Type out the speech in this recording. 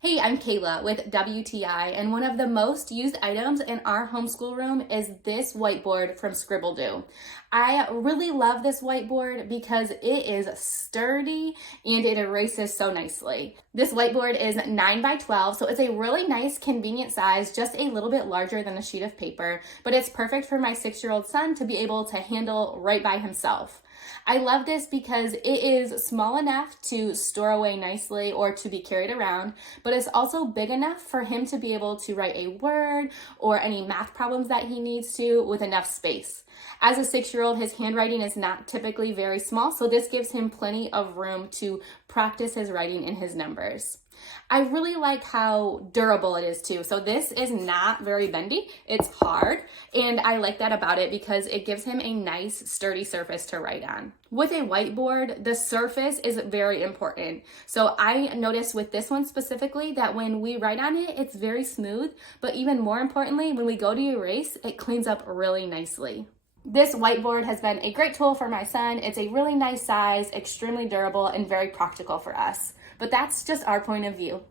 Hey, I'm Kayla with WTI, and one of the most used items in our homeschool room is this whiteboard from Scribbledo. I really love this whiteboard because it is sturdy and it erases so nicely. This whiteboard is 9 by 12, so it's a really nice, convenient size, just a little bit larger than a sheet of paper, but it's perfect for my 6-year-old son to be able to handle right by himself. I love this because it is small enough to store away nicely or to be carried around, but it's also big enough for him to be able to write a word or any math problems that he needs to with enough space. As a 6-year-old, his handwriting is not typically very small, so this gives him plenty of room to practice his writing and his numbers. I really like how durable it is too. So this is not very bendy, it's hard, and I like that about it because it gives him a nice sturdy surface to write on. With a whiteboard, the surface is very important. So I noticed with this one specifically that when we write on it, it's very smooth, but even more importantly, when we go to erase, it cleans up really nicely. This whiteboard has been a great tool for my son. It's a really nice size, extremely durable, and very practical for us. But that's just our point of view.